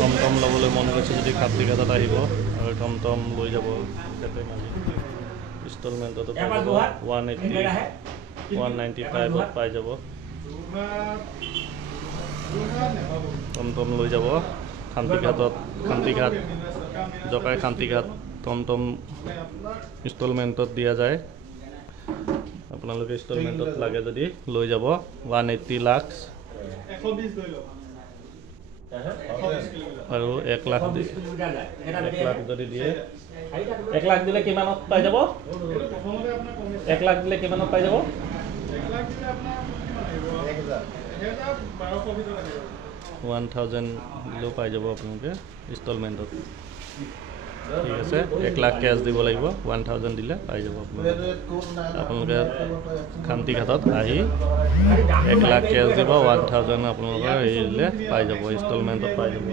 টমটম ল'বলৈ মন গৈছে যদি খামটিঘাটত আহিব আৰু টমটম লৈ যাব ইনষ্টলমেণ্টত 195 পাই যাব টমটম লৈ যাব খামটিঘাট জকাই খামটিঘাট টমটম ইনষ্টলমেণ্টত দিয়া যায় আপোনালোকে ইনষ্টলমেণ্টত লাগে যদি লৈ যাব 180 লাখ আৰু 1 লাখ যদি দিয়ে 1 লাখ দিলে কিমানত পাই যাব 1 লাখ দিলে কিমানত পাই যাব 1000 দিলেও পাই যাব আপোনালোকে ইনষ্টলমেণ্টত ঠিক আছে 1 লাখ কেছ দিব লাগিব 1000 দিলে পাই যাব আপোনালোকে খামটিঘাটত আহি 1 লাখ কেছ দিব 1000 আপোনালোকে হেৰি দিলে পাই যাব ইনষ্টলমেণ্টত পাই যাব